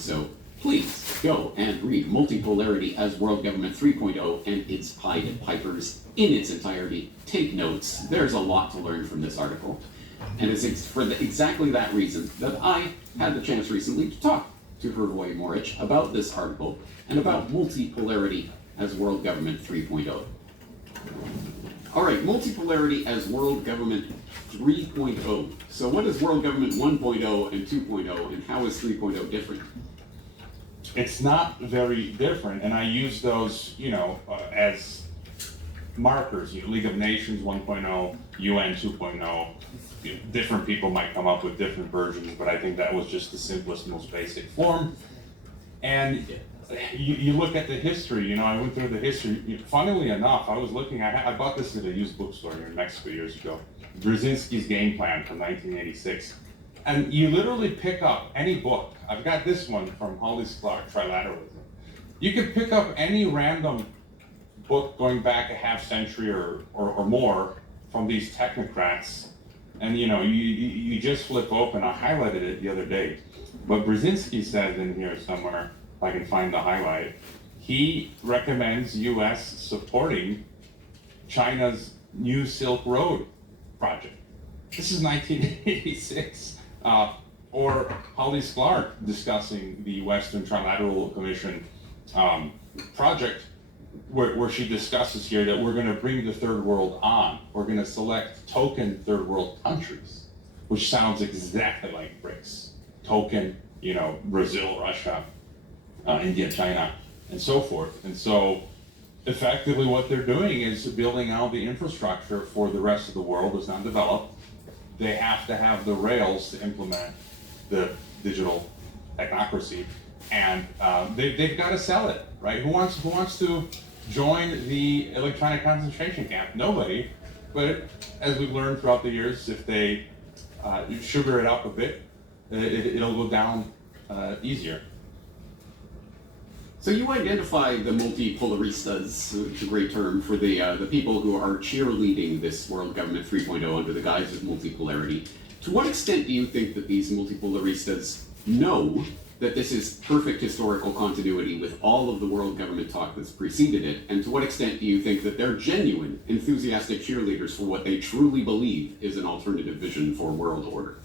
so, please go and read Multipolarity as World Government 3.0 and its Pied Pipers in its entirety. Take notes. There's a lot to learn from this article. And it's for exactly that reason that I had the chance recently to talk to Hervoy Morich about this article and about Multipolarity as World Government 3.0. All right, Multipolarity as World Government 3.0. So what is World Government 1.0 and 2.0, and how is 3.0 different? It's not very different, and I use those, as markers. League of Nations 1.0, UN 2.0. Different people might come up with different versions, but I think that was just the simplest, most basic form. And you look at the history, I went through the history. Funnily enough, I was looking, I bought this at a used bookstore here in Mexico years ago, Brzezinski's Game Plan from 1986. And you literally pick up any book. I've got this one from Holly Clark, Trilateralism. You could pick up any random book going back a half century or more from these technocrats, and you just flip open. I highlighted it the other day. But Brzezinski says in here somewhere, if I can find the highlight, he recommends U.S. supporting China's New Silk Road project. This is 1986. Or Holly Clark discussing the Western Trilateral Commission project, where she discusses here that we're going to bring the third world on. We're going to select token third world countries, which sounds exactly like BRICS. Token, Brazil, Russia, India, China, and so forth. And so effectively what they're doing is building out the infrastructure for the rest of the world that's not developed. They have to have the rails to implement the digital technocracy, and they've got to sell it, right? Who wants to join the electronic concentration camp? Nobody. But as we've learned throughout the years, if they sugar it up a bit, it'll go down easier. So you identify the multipolaristas, which is a great term, for the people who are cheerleading this World Government 3.0 under the guise of multipolarity. To what extent do you think that these multipolaristas know that this is perfect historical continuity with all of the world government talk that's preceded it? And to what extent do you think that they're genuine, enthusiastic cheerleaders for what they truly believe is an alternative vision for world order?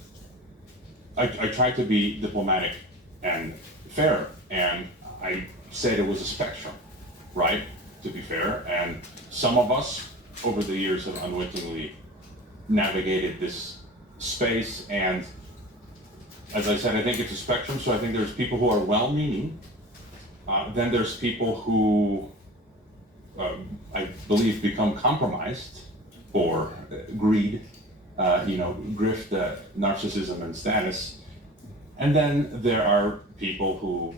I tried to be diplomatic and fair, and I said it was a spectrum, right? To be fair, and some of us over the years have unwittingly navigated this space, and as I said, I think it's a spectrum. So I think there's people who are well-meaning, then there's people who I believe become compromised or greed, grift, narcissism and status, and then there are people who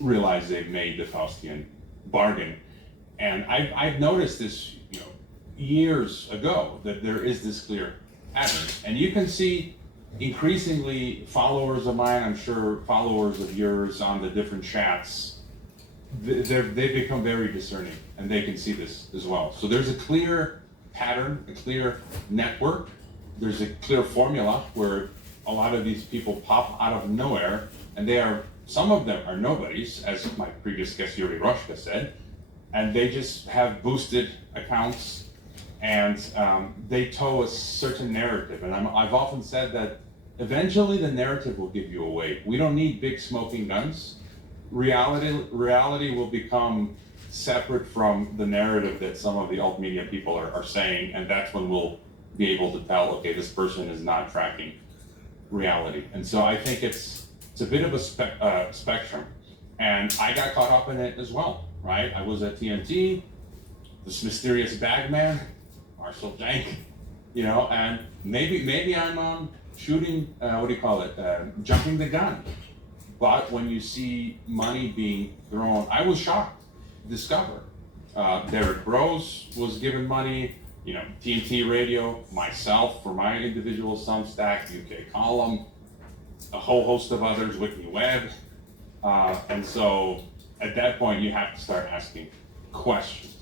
realize they've made the Faustian bargain. And I've noticed this, years ago, that there is this clear pattern. And you can see increasingly followers of mine, I'm sure followers of yours on the different chats, they've become very discerning, and they can see this as well. So there's a clear pattern, a clear network. There's a clear formula where a lot of these people pop out of nowhere, and some of them are nobodies, as my previous guest Yuri Roshka said, and they just have boosted accounts, and they tow a certain narrative. And I've often said that eventually the narrative will give you away. We don't need big smoking guns. Reality will become separate from the narrative that some of the alt media people are saying, and that's when we'll be able to tell, okay, this person is not tracking reality. And so I think it's a bit of a spectrum, and I got caught up in it as well, right? I was at TNT, this mysterious bagman, Marshall Jank, and maybe I'm shooting, jumping the gun. But when you see money being thrown, I was shocked to discover Derek Rose was given money, TNT Radio, myself for my individual Substack, UK column, a whole host of others, Whitney Webb. And so at that point, you have to start asking questions.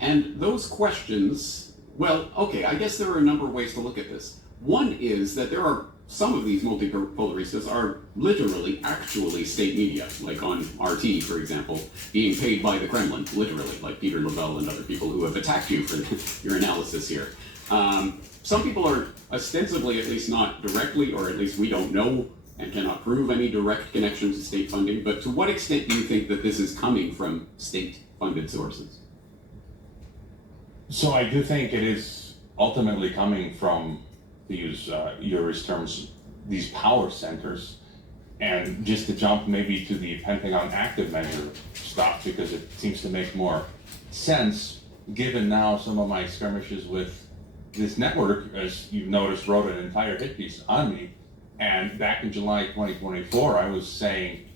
And those questions, well, okay, I guess there are a number of ways to look at this. One is that there are some of these multipolaristas are literally, actually state media, like on RT, for example, being paid by the Kremlin, literally, like Peter Lavelle and other people who have attacked you for your analysis here. Some people are ostensibly, at least not directly, or at least we don't know and cannot prove any direct connection to state funding, but to what extent do you think that this is coming from state-funded sources? So I do think it is ultimately coming from, to use Yuri's terms, these power centers. And just to jump maybe to the Pentagon active measure stuff, because it seems to make more sense, given now some of my skirmishes with this network, as you've noticed, wrote an entire hit piece on me. And back in July 2024, I was saying,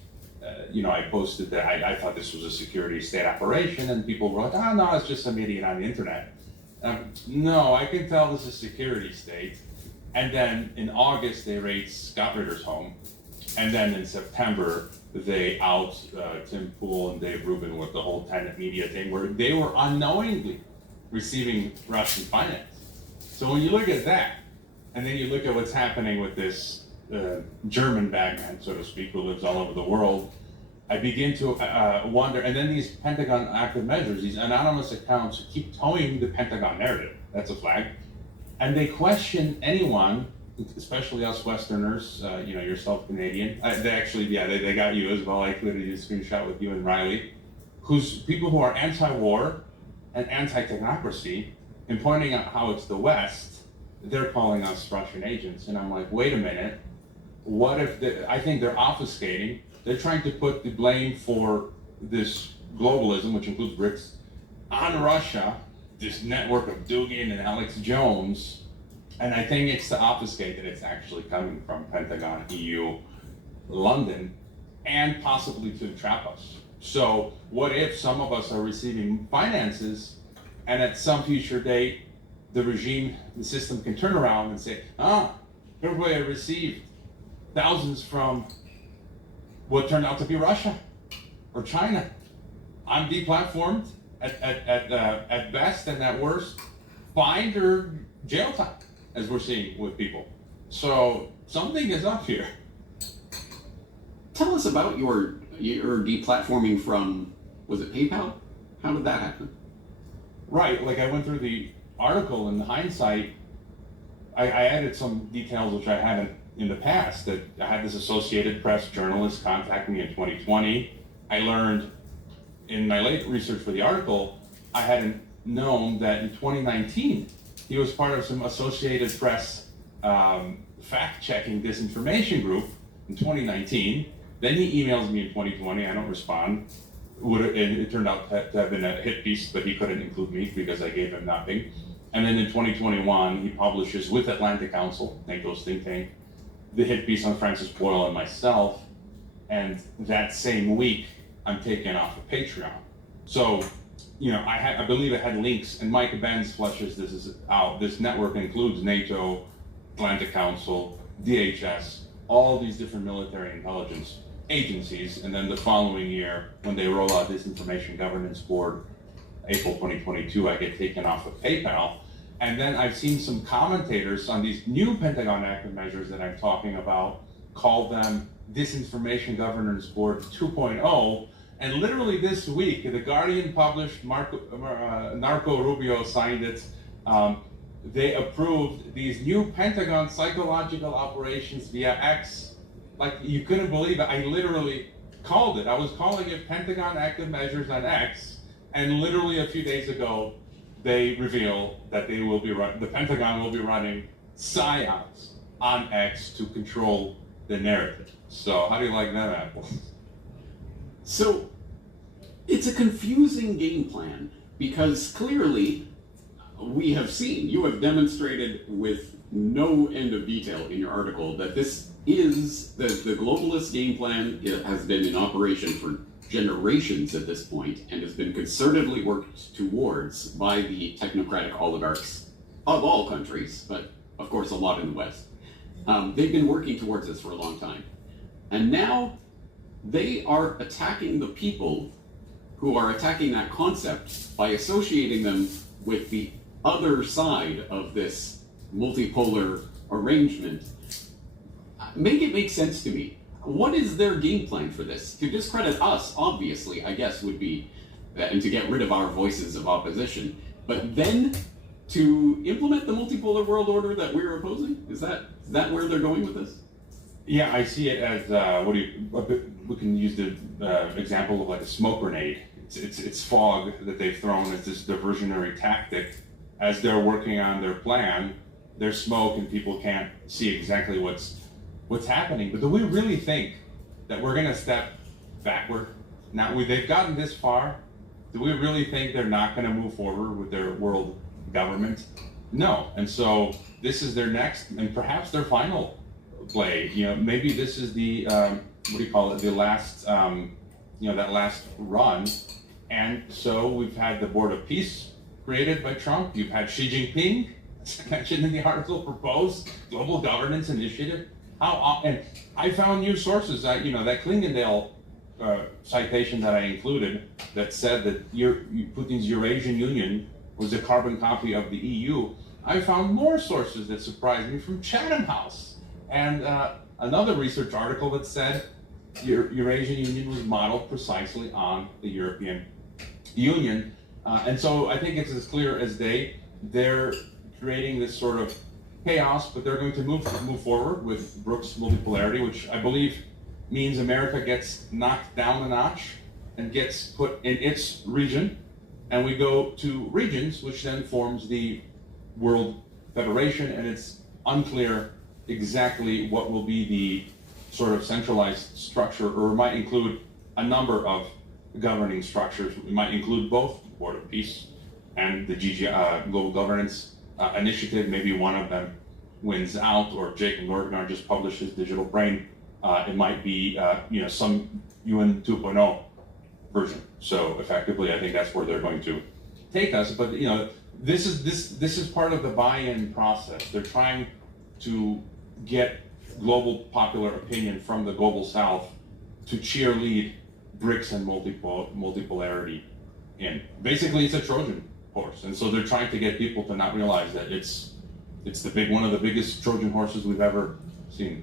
I posted that I thought this was a security state operation, and people wrote, oh, no, it's just some idiot on the internet. No, I can tell this is security state. And then in August, they raid Scott Ritter's home. And then in September, they out Tim Pool and Dave Rubin with the whole Tenet Media thing, where they were unknowingly receiving Russian finance. So when you look at that, and then you look at what's happening with this German bagman, so to speak, who lives all over the world, I begin to wonder, and then these Pentagon active measures, these anonymous accounts keep towing the Pentagon narrative. That's a flag. And they question anyone, especially us Westerners, yourself Canadian. They got you as well. I included a screenshot with you and Riley, who's people who are anti-war and anti-technocracy, and pointing out how it's the West, they're calling us Russian agents. And I'm like, wait a minute, what if, I think they're obfuscating. They're trying to put the blame for this globalism, which includes BRICS, on Russia, this network of Dugin and Alex Jones. And I think it's to obfuscate that it's actually coming from Pentagon, EU, London, and possibly to trap us. So what if some of us are receiving finances, and at some future date, the regime, the system can turn around and say, everybody I received thousands from what turned out to be Russia or China. I'm deplatformed at best, and at worst, fined or jail time, as we're seeing with people. So something is up here. Tell us about your deplatforming from, was it PayPal? How did that happen? Right, like I went through the article, and in hindsight, I added some details which I hadn't in the past, that I had this Associated Press journalist contact me in 2020. I learned in my late research for the article, I hadn't known that in 2019, he was part of some Associated Press fact-checking disinformation group in 2019. Then he emails me in 2020, I don't respond. And it turned out to have been a hit piece, but he couldn't include me because I gave him nothing. And then in 2021, he publishes with Atlantic Council, NATO's think tank, the hit piece on Francis Boyle and myself. And that same week, I'm taken off of Patreon. So, I believe it had links, and Mike Benz fleshes this out. This network includes NATO, Atlantic Council, DHS, all these different military intelligence agencies. And then the following year, when they roll out this Information Governance Board, April 2022, I get taken off of PayPal. And then I've seen some commentators on these new Pentagon active measures that I'm talking about call them Disinformation Governance Board 2.0. And literally this week, The Guardian published, Narco Rubio signed it, they approved these new Pentagon psychological operations via X. Like, you couldn't believe it. I literally called it. I was calling it Pentagon active measures on X. And literally a few days ago, they reveal that the Pentagon will be running psyops on X to control the narrative. So how do you like that, Apple? So it's a confusing game plan, because clearly we have seen, you have demonstrated with no end of detail in your article that this is the globalist game plan. It has been in operation for generations at this point, and has been concertedly worked towards by the technocratic oligarchs of all countries, but of course a lot in the West. They've been working towards this for a long time. And now they are attacking the people who are attacking that concept by associating them with the other side of this multipolar arrangement. Make it make sense to me. what is their game plan for this? To discredit us, obviously, I guess, would be, and to get rid of our voices of opposition. But then to implement the multipolar world order that we're opposing? Is that where they're going with this? Yeah, I see it as we can use the example of like a smoke grenade. It's fog that they've thrown as this diversionary tactic. As they're working on their plan, there's smoke and people can't see exactly what's happening. But do we really think that we're going to step backward? Now they've gotten this far. Do we really think they're not going to move forward with their world government? No. And so this is their next and perhaps their final play. Maybe this is the the last that last run. And so we've had the Board of Peace created by Trump. You've had Xi Jinping, as mentioned in the article, propose global governance initiative. And I found new sources. That Klingendale citation that I included that said that Putin's Eurasian Union was a carbon copy of the EU. I found more sources that surprised me from Chatham House, and another research article that said Eurasian Union was modeled precisely on the European Union. And so I think it's as clear as day. They're creating this sort of chaos, but they're going to move forward with BRICS multipolarity, which I believe means America gets knocked down a notch and gets put in its region, and we go to regions, which then forms the World Federation, and it's unclear exactly what will be the sort of centralized structure, or it might include a number of governing structures. It might include both the Board of Peace and the Global Governance Initiative. Maybe one of them wins out, or Jacob Lorgnar just published his Digital Brain. It might be some UN 2.0 version. So effectively, I think that's where they're going to take us. But this is part of the buy-in process. They're trying to get global popular opinion from the global South to cheerlead BRICS and multipolarity in. Basically, it's a Trojan horse, and so they're trying to get people to not realize that it's one of the biggest Trojan horses we've ever seen.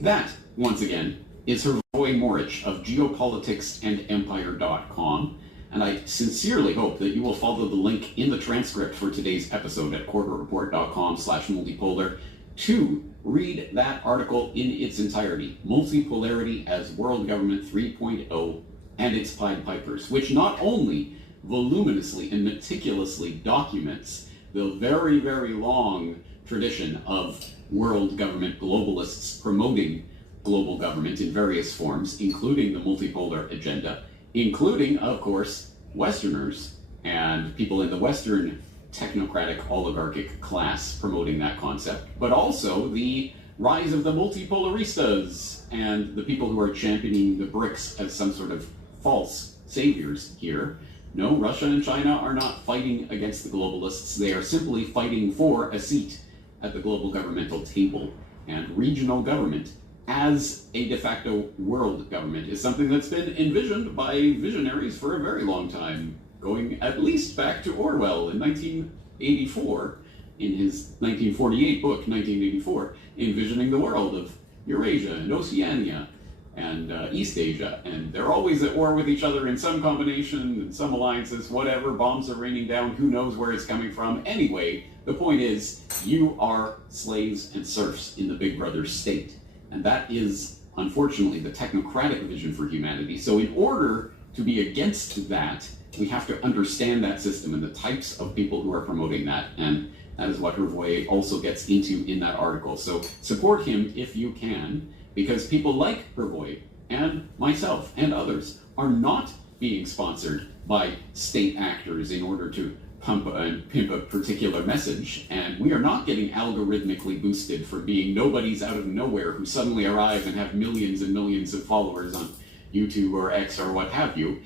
That, once again, is Hervoy Morich of geopoliticsandempire.com, and I sincerely hope that you will follow the link in the transcript for today's episode at corbettreport.com/multipolar to read that article in its entirety, Multipolarity as World Government 3.0 and its Pied Pipers, which not only voluminously and meticulously documents the very, very long tradition of world government globalists promoting global government in various forms, including the multipolar agenda, including, of course, Westerners and people in the Western technocratic oligarchic class promoting that concept, but also the rise of the multipolaristas and the people who are championing the BRICS as some sort of false saviors here. No, Russia and China are not fighting against the globalists. They are simply fighting for a seat at the global governmental table. And regional government as a de facto world government is something that's been envisioned by visionaries for a very long time, going at least back to Orwell in 1984, in his 1948 book, 1984, envisioning the world of Eurasia and Oceania and East Asia, and they're always at war with each other in some combination, in some alliances, whatever, bombs are raining down, who knows where it's coming from. Anyway, the point is, you are slaves and serfs in the Big Brother state, and that is, unfortunately, the technocratic vision for humanity. So in order to be against that, we have to understand that system and the types of people who are promoting that, and that is what Hervoy also gets into in that article. So support him if you can, because people like Hervoy and myself and others are not being sponsored by state actors in order to pump and pimp a particular message, and we are not getting algorithmically boosted for being nobodies out of nowhere who suddenly arrive and have millions and millions of followers on YouTube or X or what have you.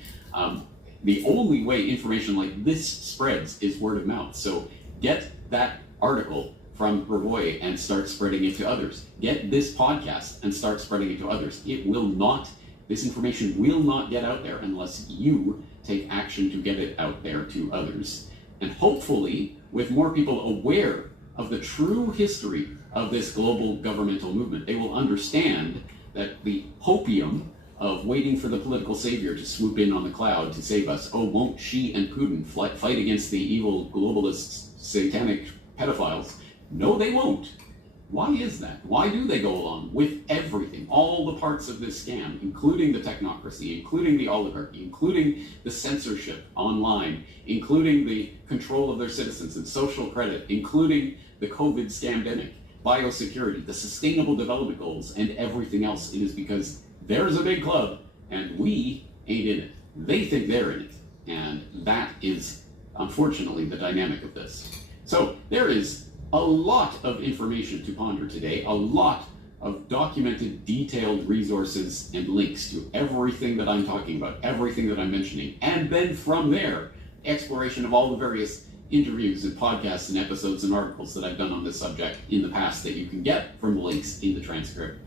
The only way information like this spreads is word of mouth. So get that article from Hervoy and start spreading it to others. Get this podcast and start spreading it to others. This information will not get out there unless you take action to get it out there to others. And hopefully, with more people aware of the true history of this global governmental movement. They will understand that the hopium of waiting for the political savior to swoop in on the cloud to save us, oh, won't Xi and Putin fight against the evil globalists, satanic pedophiles? No, they won't. Why is that? Why do they go along with everything, all the parts of this scam, including the technocracy, including the oligarchy, including the censorship online, including the control of their citizens and social credit, including the COVID scamdemic, biosecurity, the sustainable development goals, and everything else? It is because there's a big club and we ain't in it. They think they're in it. And that is, unfortunately, the dynamic of this. So there is a lot of information to ponder today, a lot of documented, detailed resources and links to everything that I'm talking about, everything that I'm mentioning. And then from there, exploration of all the various interviews and podcasts and episodes and articles that I've done on this subject in the past that you can get from the links in the transcript.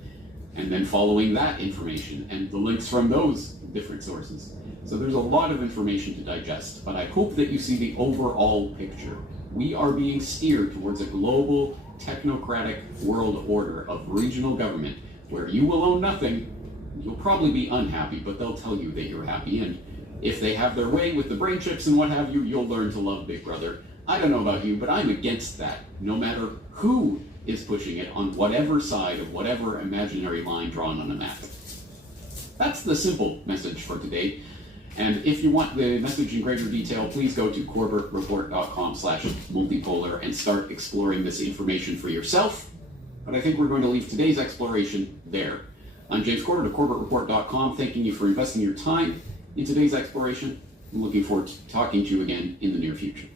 And then following that information and the links from those different sources. So there's a lot of information to digest, but I hope that you see the overall picture. We are being steered towards a global technocratic world order of regional government where you will own nothing. You'll probably be unhappy, but they'll tell you that you're happy. And if they have their way with the brain chips and what have you, you'll learn to love Big Brother. I don't know about you, but I'm against that, no matter who is pushing it on whatever side of whatever imaginary line drawn on a map. That's the simple message for today. And if you want the message in greater detail, please go to corbettreport.com/multipolar and start exploring this information for yourself. But I think we're going to leave today's exploration there. I'm James Corbett of corbettreport.com, thanking you for investing your time in today's exploration. I'm looking forward to talking to you again in the near future.